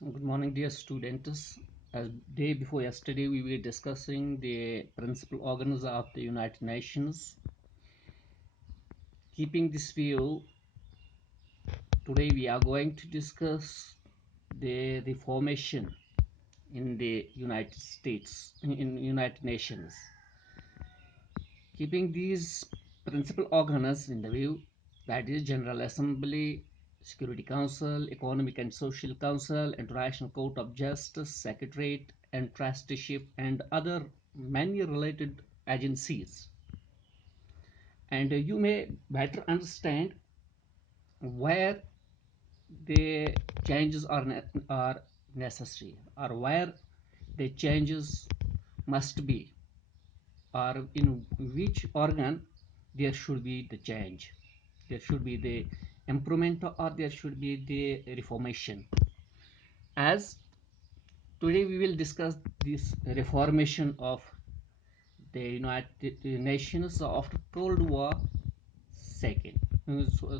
Good morning, dear students. As day before yesterday, we were discussing the principal organs of the United Nations. Keeping this view, today we are going to discuss the reformation in the United States, in United Nations. Keeping these principal organs in the view, that is General Assembly, Security Council, Economic and Social Council, International Court of Justice, Secretariat and Trusteeship, and other many related agencies. And you may better understand where the changes are necessary, or where the changes must be, or in which organ there should be the change, there should be the improvement, or there should be the reformation. As today we will discuss this reformation of the United Nations after Cold War second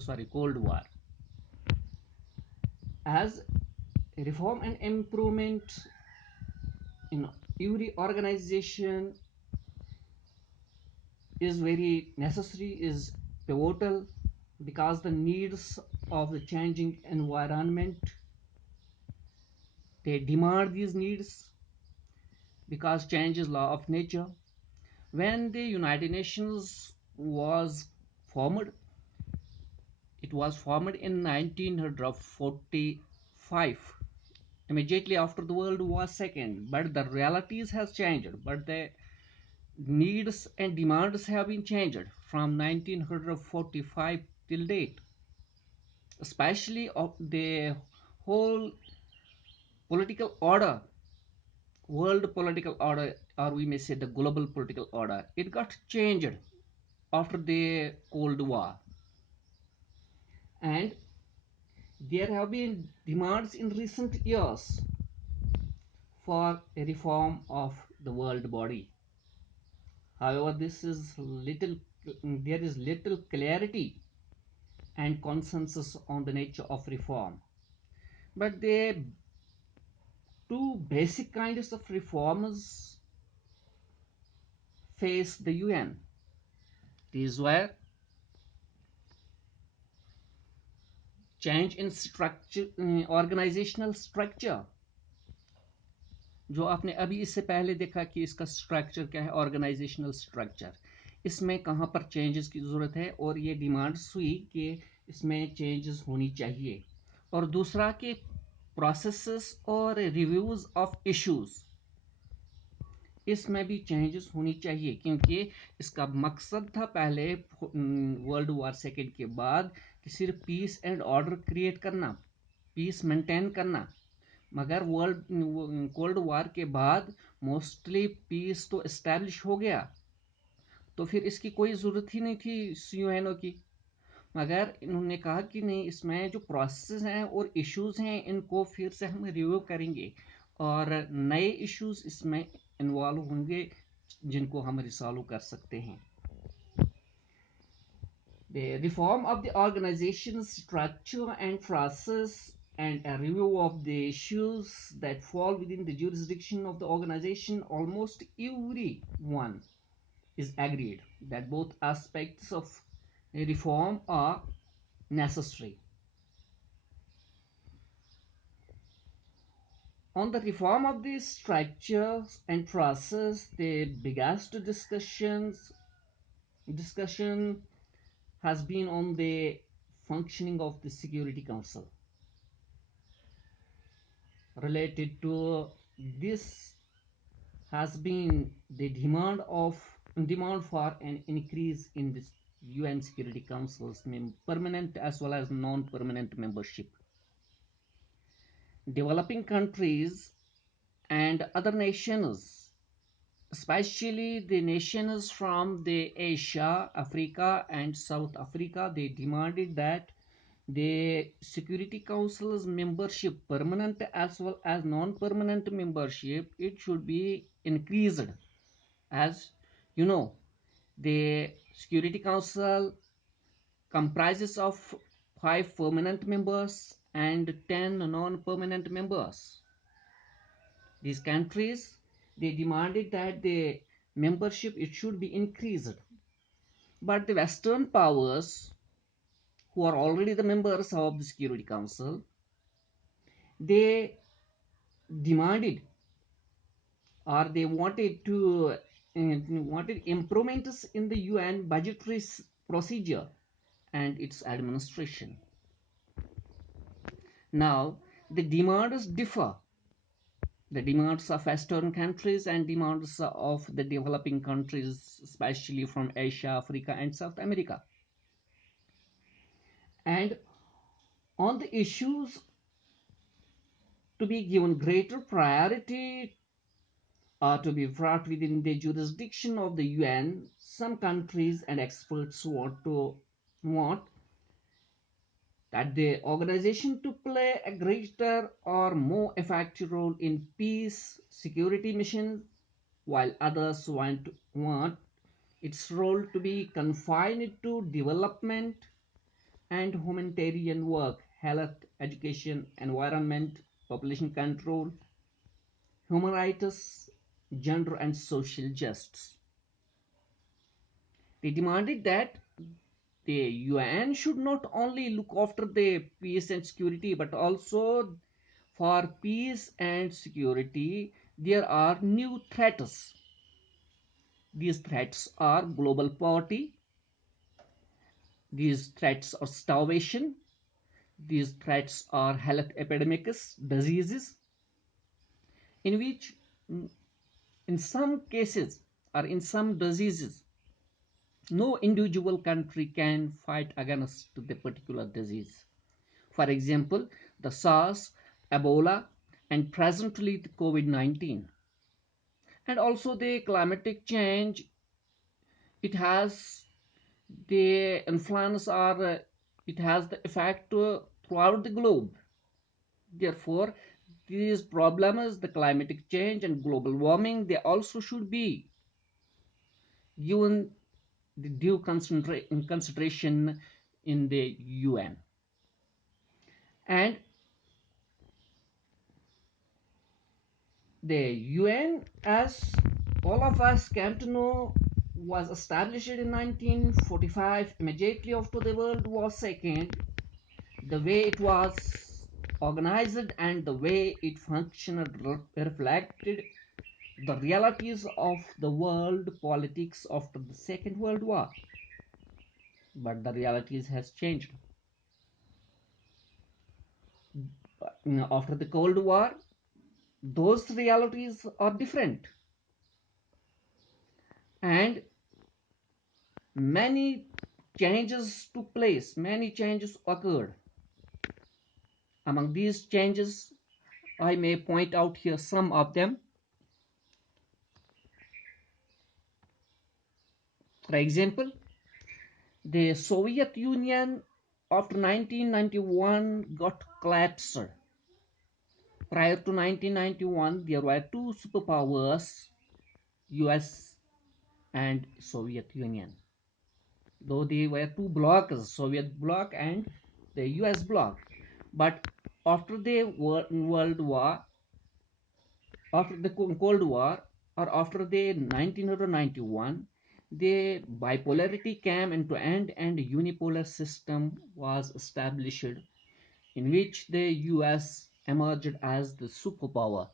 sorry Cold War. As reform and improvement in every organization is very necessary, is pivotal, because the needs of the changing environment, they demand these needs, because change is law of nature. When the United Nations was formed, it was formed in 1945, immediately after the World War II. But the realities has changed, but the needs and demands have been changed from 1945 till date, especially of the whole political order, world political order, or we may say the global political order. It got changed after the Cold War, and there have been demands in recent years for a reform of the world body. However, there is little clarity and consensus on the nature of reform. But the two basic kinds of reforms face the UN. These were change in structure, organizational structure, जो आपने अभी इससे पहले देखा कि इसका structure क्या है, ऑर्गेनाइजेशनल स्ट्रक्चर, इसमें कहाँ पर चेंजेस की ज़रूरत है, और ये डिमांड्स हुई कि इसमें चेंजेस होनी चाहिए. और दूसरा कि प्रोसेसेस और रिव्यूज़ ऑफ इश्यूज़, इसमें भी चेंजेस होनी चाहिए, क्योंकि इसका मकसद था पहले वर्ल्ड वॉर सेकेंड के बाद कि सिर्फ पीस एंड ऑर्डर क्रिएट करना, पीस मेंटेन करना. मगर वर्ल्ड कोल्ड वॉर के बाद मोस्टली पीस तो इस्टेब्लिश हो गया, तो फिर इसकी कोई ज़रूरत ही नहीं थी यूएनओ की. मगर इन्होंने कहा कि नहीं, इसमें जो प्रोसेस हैं और इश्यूज हैं इनको फिर से हम रिव्यू करेंगे, और नए इश्यूज इसमें इन्वॉल्व होंगे जिनको हम रिसॉल्व कर सकते हैं. The reform of the organization's structure and process, and a review of the issues that fall within the jurisdiction of the organization, almost everyone is agreed that both aspects of a reform are necessary. On the reform of the structures and process, the biggest discussion has been on the functioning of the Security Council. Related to this has been the demand for an increase in this UN Security Council's permanent as well as non-permanent membership. Developing countries and other nations, especially the nations from the Asia, Africa, and South Africa, they demanded that the Security Council's membership, permanent as well as non-permanent membership, it should be increased. As you know, the Security Council comprises of 5 permanent members and 10 non-permanent members. These countries, they demanded that the membership it should be increased. But the Western powers, who are already the members of the Security Council, they demanded or they wanted improvements in the UN budgetary procedure and its administration. Now, the demands differ. The demands of Western countries and demands of the developing countries, especially from Asia, Africa, and South America. And on the issues to be given greater priority or to be brought within the jurisdiction of the UN, some countries and experts want that the organization to play a greater or more effective role in peace security missions, while others want its role to be confined to development and humanitarian work, health, education, environment, population control, human rights, gender, and social justice. They demanded that the UN should not only look after the peace and security, but also for peace and security, there are new threats. These threats are global poverty, these threats are starvation, these threats are health epidemics, diseases, in which, in some cases, or in some diseases, no individual country can fight against the particular disease. For example, the SARS, Ebola, and presently the COVID-19. And also the climatic change, it has the influence or it has the effect throughout the globe. Therefore, these problems, the climatic change and global warming, they also should be given the due consideration in the UN. And the UN, as all of us came to know, was established in 1945, immediately after the World War II. The way it was organized and the way it functioned reflected the realities of the world politics after the Second World War. But the realities has changed. After the Cold War, those realities are different. And many changes took place, many changes occurred. Among these changes, I may point out here some of them. For example, the Soviet Union after 1991 got collapsed. Prior to 1991, there were two superpowers, US and Soviet Union. Though they were two blocks, Soviet bloc and the US bloc. But after the World War, after the Cold War, or after the 1991, the bipolarity came into end and a unipolar system was established in which the US emerged as the superpower,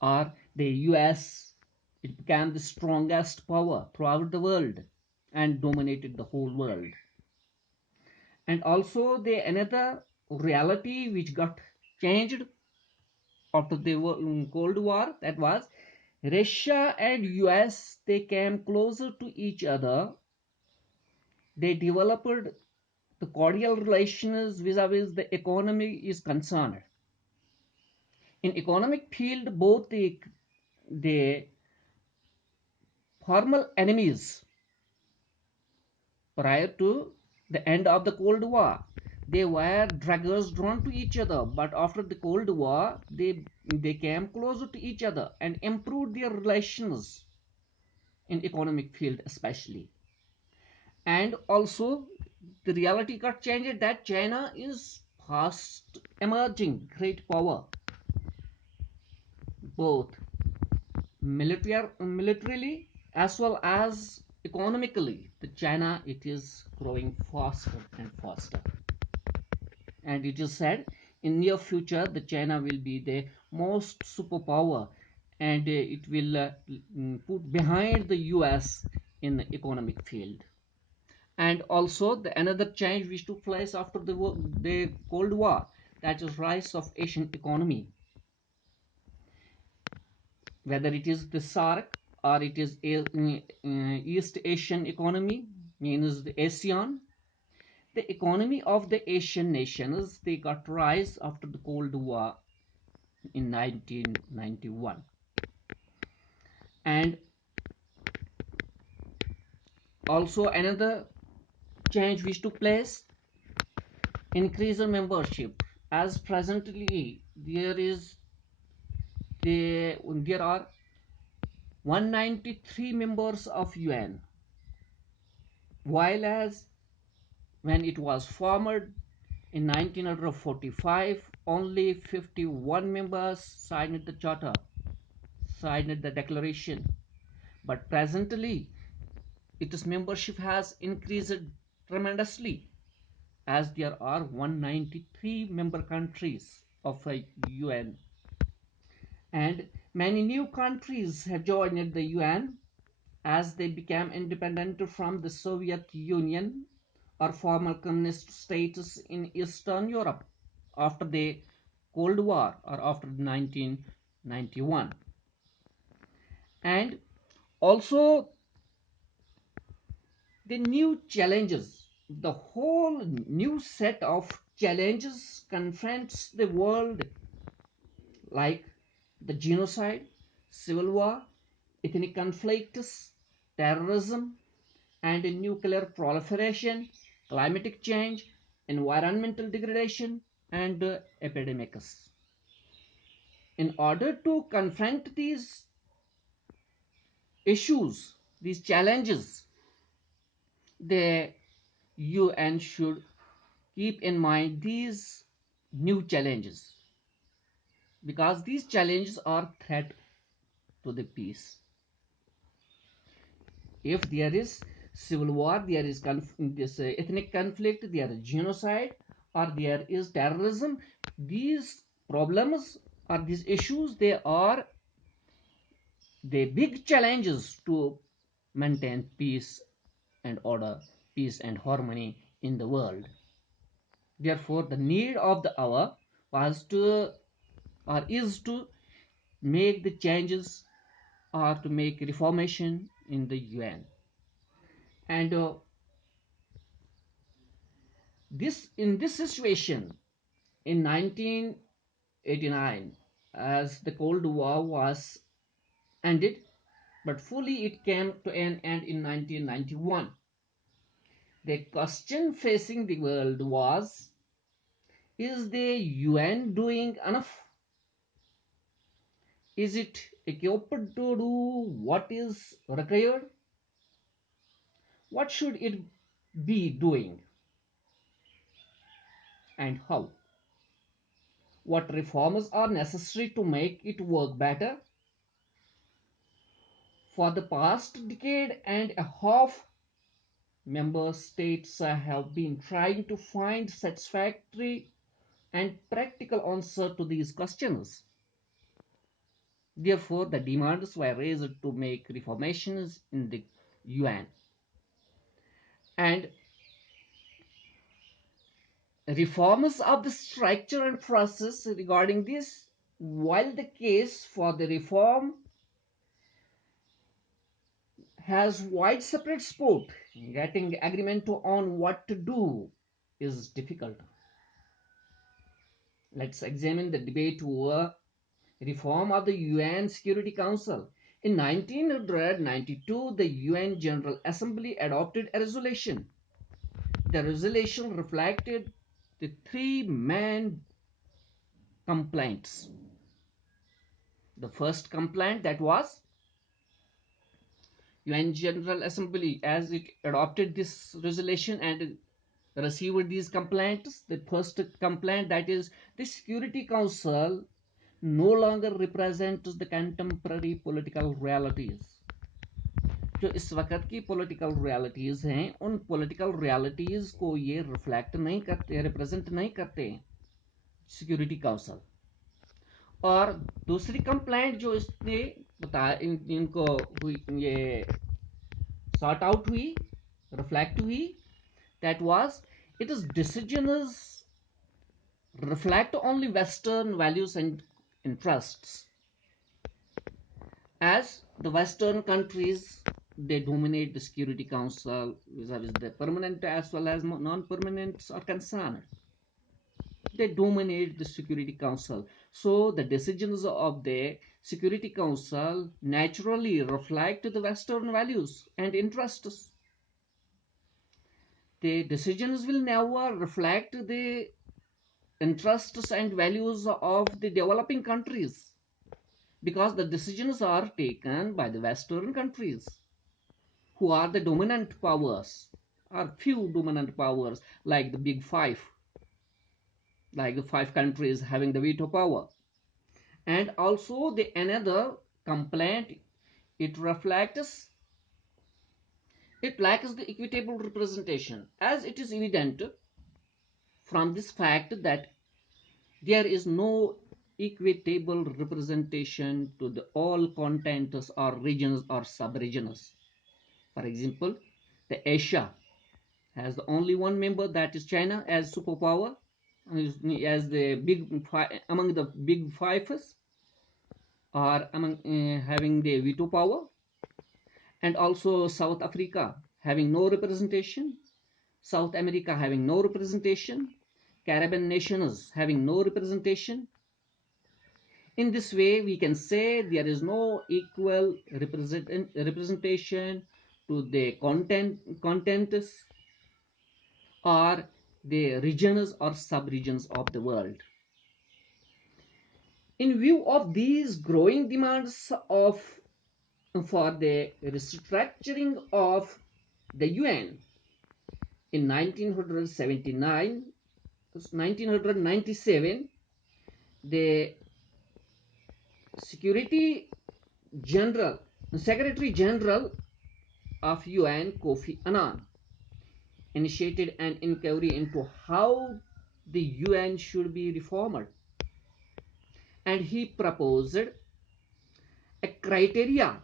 or the US, it became the strongest power throughout the world and dominated the whole world. And also the another reality which got changed after the Cold War, that was Russia and US, they came closer to each other. They developed the cordial relations vis-a-vis the economy is concerned. In economic field, both the formal enemies prior to the end of the Cold War, they were daggers drawn to each other. But after the Cold War, they came closer to each other and improved their relations in economic field especially. And also the reality got changed that China is fast emerging great power, both militarily as well as economically. The China, it is growing faster and faster, and it is said in near future the China will be the most superpower, and it will put behind the US in the economic field. And also the another change which took place after the Cold War, that is rise of Asian economy, whether it is the SAARC or it is East Asian economy, means the ASEAN. The economy of the Asian nations, they got rise after the Cold War in 1991. And also another change which took place, increase in membership. As presently there are 193 members of UN, while as when it was formed in 1945, only 51 members signed the charter, signed the declaration. But presently, its membership has increased tremendously, as there are 193 member countries of a UN, and many new countries have joined the UN as they became independent from the Soviet Union or former communist states in Eastern Europe after the Cold War or after 1991. And also the new challenges, the whole new set of challenges confronts the world, like the genocide, civil war, ethnic conflicts, terrorism, and nuclear proliferation, climatic change, environmental degradation, and epidemics. In order to confront these issues, these challenges, the UN should keep in mind these new challenges, because these challenges are threat to the peace. If there is civil war, there is this ethnic conflict, there is genocide, or there is terrorism, these problems or these issues, they are the big challenges to maintain peace and order, peace and harmony in the world. Therefore, the need of the hour was to or is to make the changes or to make reformation in the UN. And this in this situation in 1989, as the Cold War was ended, but fully it came to an end in 1991. The question facing the world was, is the UN doing enough? Is it equipped to do what is required? What should it be doing and how? What reforms are necessary to make it work better? For the past decade and a half, member states have been trying to find satisfactory and practical answer to these questions. Therefore, the demands were raised to make reformations in the UN. And reforms of the structure and process regarding this, while the case for the reform has widespread support, getting agreement on what to do is difficult. Let's examine the debate over reform of the UN Security Council. In 1992, the UN General Assembly adopted a resolution. The resolution reflected the three main complaints. The first complaint, that was UN General Assembly, as it adopted this resolution and received these complaints. The first complaint, that is, the Security Council no longer represents the contemporary political realities. जो इस वक्त की political realities हैं उन political realities को ये reflect नहीं करते, रिप्रेजेंट नहीं करते सिक्योरिटी काउंसिल। और दूसरी कंप्लेंट जो इसने बताया इनको हुई, ये सॉर्ट आउट हुई, रिफ्लेक्ट हुई, that was it is decisions reflect only Western values and interests, as the Western countries, they dominate the Security Council vis-a-vis the permanent as well as non-permanents are concerned. They dominate the Security Council. So the decisions of the Security Council naturally reflect the Western values and interests. The decisions will never reflect the interests and values of the developing countries, because the decisions are taken by the Western countries, who are the dominant powers, or few dominant powers, like the big five, like the five countries having the veto power. And also the another complaint, it reflects, it lacks the equitable representation, as it is evident from this fact that there is no equitable representation to the all contents or regions or sub-regions. For example, the Asia has the only one member, that is China, as superpower, as the big among the big five, or among having the veto power. And also South Africa having no representation, South America having no representation, Caribbean nations having no representation. In this way, we can say there is no equal representation to the contents or the regions or sub-regions of the world. In view of these growing demands for the restructuring of the UN in 1979, 1997, the Security General, Secretary General of UN, Kofi Annan, initiated an inquiry into how the UN should be reformed, and he proposed a criteria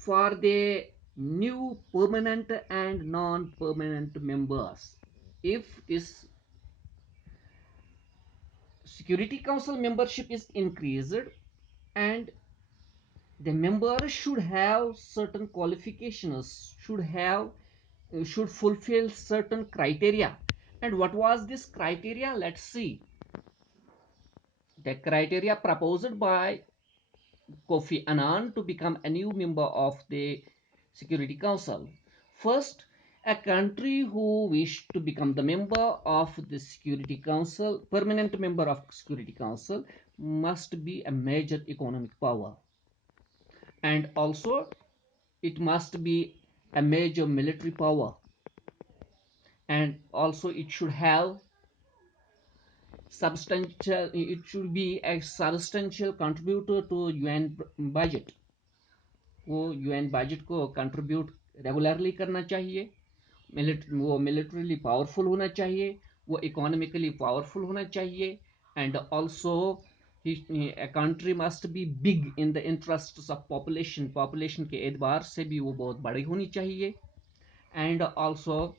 for the new permanent and non-permanent members. If this Security Council membership is increased, and the members should have certain qualifications, should fulfill certain criteria. And what was this criteria? Let's see. The criteria proposed by Kofi Annan to become a new member of the Security Council. First, a country who wished to become the member of the Security Council, permanent member of Security Council, must be a major economic power. And also, it must be a major military power. And also, it should have substantial, it should be a substantial contributor to UN budget. वो UN budget को contribute regularly करना चाहिए, वो militarily powerful होना चाहिए, वो economically powerful होना चाहिए, and also a country must be big in the interests of population, population के एतबार से भी वो बहुत बड़ी होनी चाहिए. And also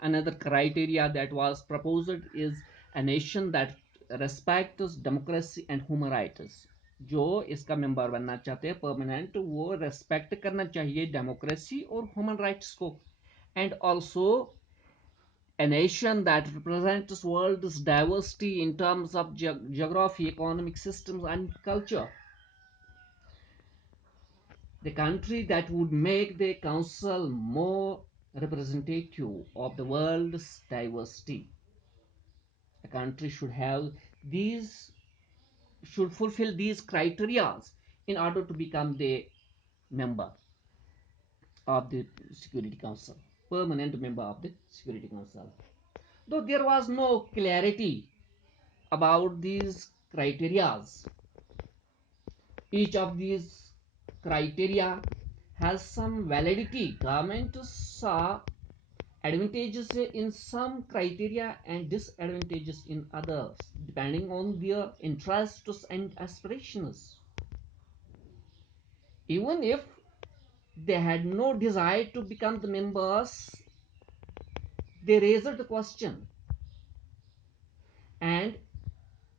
another criteria that was proposed is a nation that respects democracy and human rights. जो इसका मेंबर बनना चाहते हैं परमानेंट, वो रेस्पेक्ट करना चाहिए डेमोक्रेसी और ह्यूमन राइट्स को. And also a nation that represents world's diversity in terms of geography, economic systems, and culture. The country that would make the council more representative of the world's diversity. A country should fulfill these criteria in order to become the member of the Security Council, permanent member of the Security Council. Though there was no clarity about these criterias, each of these criteria has some validity. Government saw advantages in some criteria and disadvantages in others, depending on their interests and aspirations. Even if they had no desire to become the members, they raised the question. And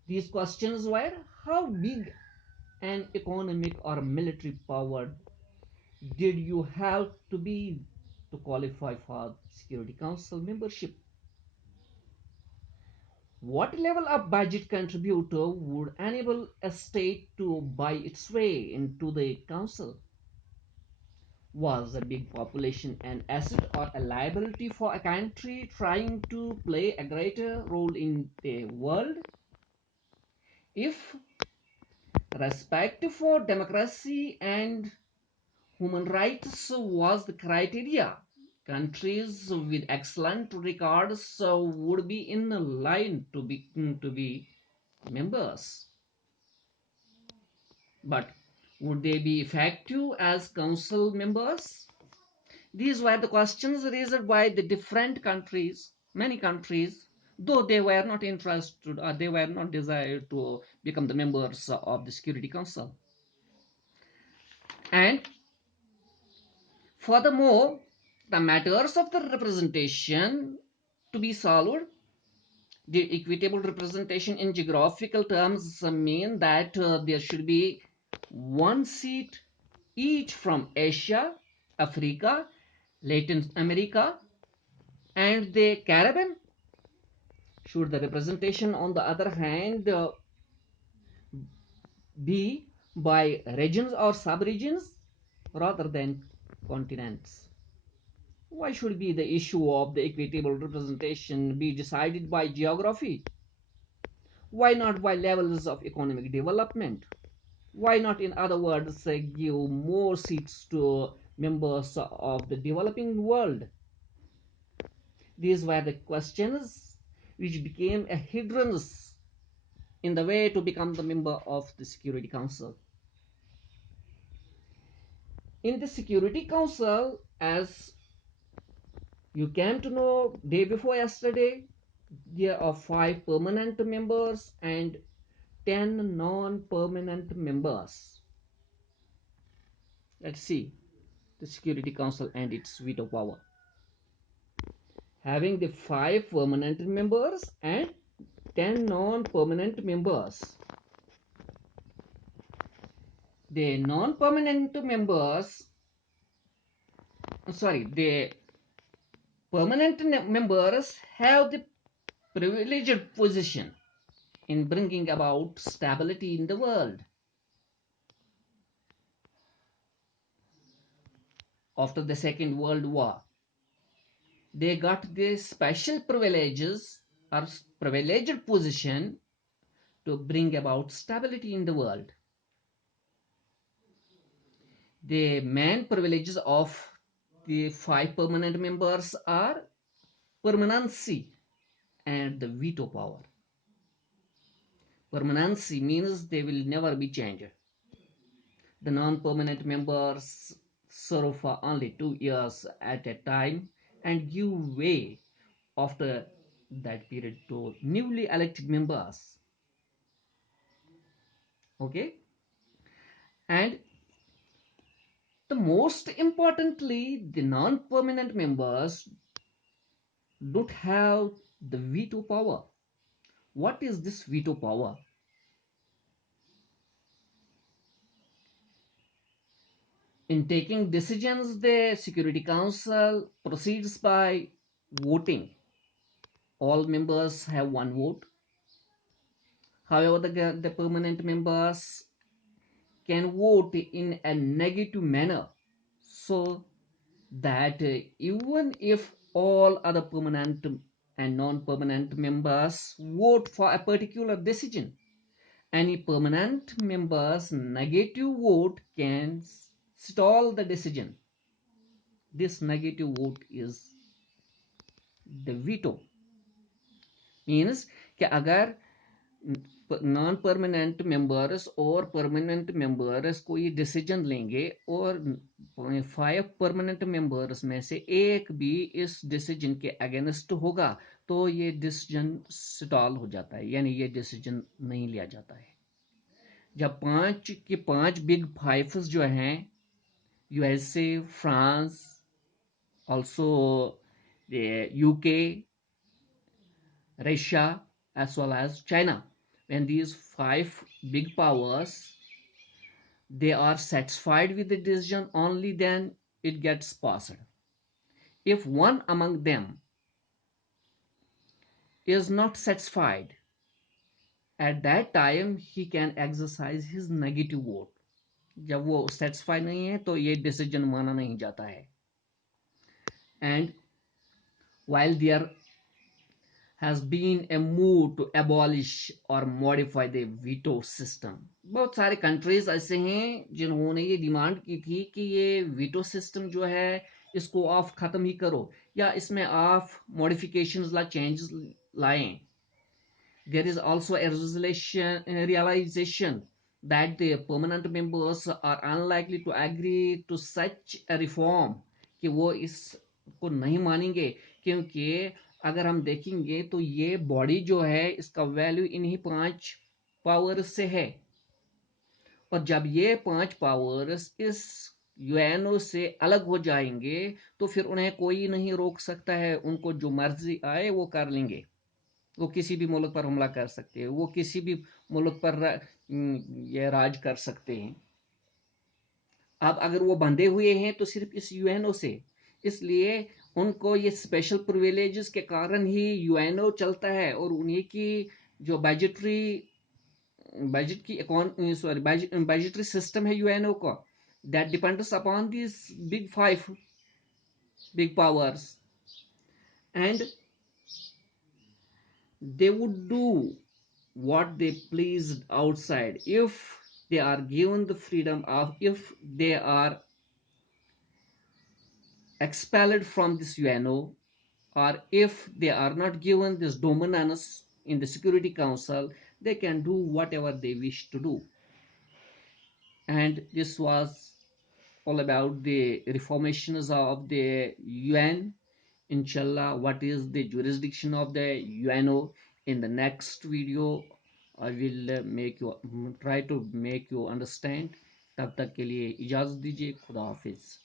these questions were: how big an economic or military power did you have to be to qualify for Security Council membership? What level of budget contributor would enable a state to buy its way into the council? Was a big population an asset or a liability for a country trying to play a greater role in the world? If respect for democracy and human rights was the criteria, countries with excellent records would be in line to be members. But would they be effective as council members? These were the questions raised by the different countries, many countries, though they were not interested or they were not desired to become the members of the Security Council. And furthermore, the matters of the representation to be solved. The equitable representation in geographical terms mean that there should be one seat each from Asia, Africa, Latin America, and the Caribbean. Should the representation, on the other hand, be by regions or subregions rather than continents? Why should be the issue of the equitable representation be decided by geography? Why not by levels of economic development? Why not, in other words, give more seats to members of the developing world? These were the questions which became a hindrance in the way to become the member of the Security Council. In the Security Council, as you came to know day before yesterday, there are 5 permanent members and 10 non-permanent members. Let's see the Security Council and its veto power. Having the 5 permanent members and 10 non-permanent members. The non-permanent members, the permanent members have the privileged position in bringing about stability in the world. After the Second World War, they got the special privileges or privileged position to bring about stability in the world. The main privileges of the 5 permanent members are permanency and the veto power. Permanency means they will never be changed. The non-permanent members serve for only 2 years at a time and give way after that period to newly elected members. Okay? And the most importantly, the non-permanent members don't have the veto power. What is this veto power? In taking decisions, the Security Council proceeds by voting. All members have one vote. However, the permanent members can vote in a negative manner, so that even if all other permanent and non-permanent members vote for a particular decision, any permanent member's negative vote can stall the decision. This negative vote is the veto. Means कि अगर non permanent members और permanent members कोई decision लेंगे और 5 permanent members में से एक भी इस डिसीजन के अगेंस्ट होगा तो ये डिसीजन स्टॉल हो जाता है, यानी ये डिसीजन नहीं लिया जाता है। जब 5 के 5 बिग 5 जो हैं, USA, France, also UK, Russia, as well as China. When these 5 big powers they are satisfied with the decision, only then it gets passed. If one among them is not satisfied, at that time he can exercise his negative vote. जब वो satisfy नहीं है तो ये decision माना नहीं जाता है. And while there has been a move to abolish or modify the veto system. बहुत सारे कंट्रीज ऐसे हैं जिन्होंने ये डिमांड की थी कि ये वीटो सिस्टम जो है इसको ऑफ खत्म ही करो या इसमें ऑफ मॉडिफिकेशंस ला चेंजेस लाएं. There is also a realization that the permanent members are unlikely to agree to such a reform कि वो इसको नहीं मानेंगे, क्योंकि अगर हम देखेंगे तो ये बॉडी जो है इसका वैल्यू इन्हीं 5 पावर्स से है, और जब ये 5 पावर्स इस यूएनओ से अलग हो जाएंगे तो फिर उन्हें कोई नहीं रोक सकता है, उनको जो मर्जी आए वो कर लेंगे. वो किसी भी मुल्क पर हमला कर सकते हैं, वो किसी भी मुल्क पर ये राज कर सकते हैं. अब अगर वो बंधे हुए हैं तो सिर्फ इस यूएनओ से, इसलिए उनको ये स्पेशल प्रिविलेजेस के कारण ही यूएनओ चलता है, और उन्हीं की जो बजट की बजटरी सिस्टम है यूएनओ का, that depends upon this big 5 big powers. And they would do what they pleased outside if they are given the freedom of, if they are expelled from this UNO, or if they are not given this dominance in the Security Council, they can do whatever they wish to do. And this was all about the reformations of the UN. Inshallah, what is the jurisdiction of the UNO? In the next video I will make you try to make you understand. तब तक के लिए इजाज़त दीजिए. खुदा हाफिज़.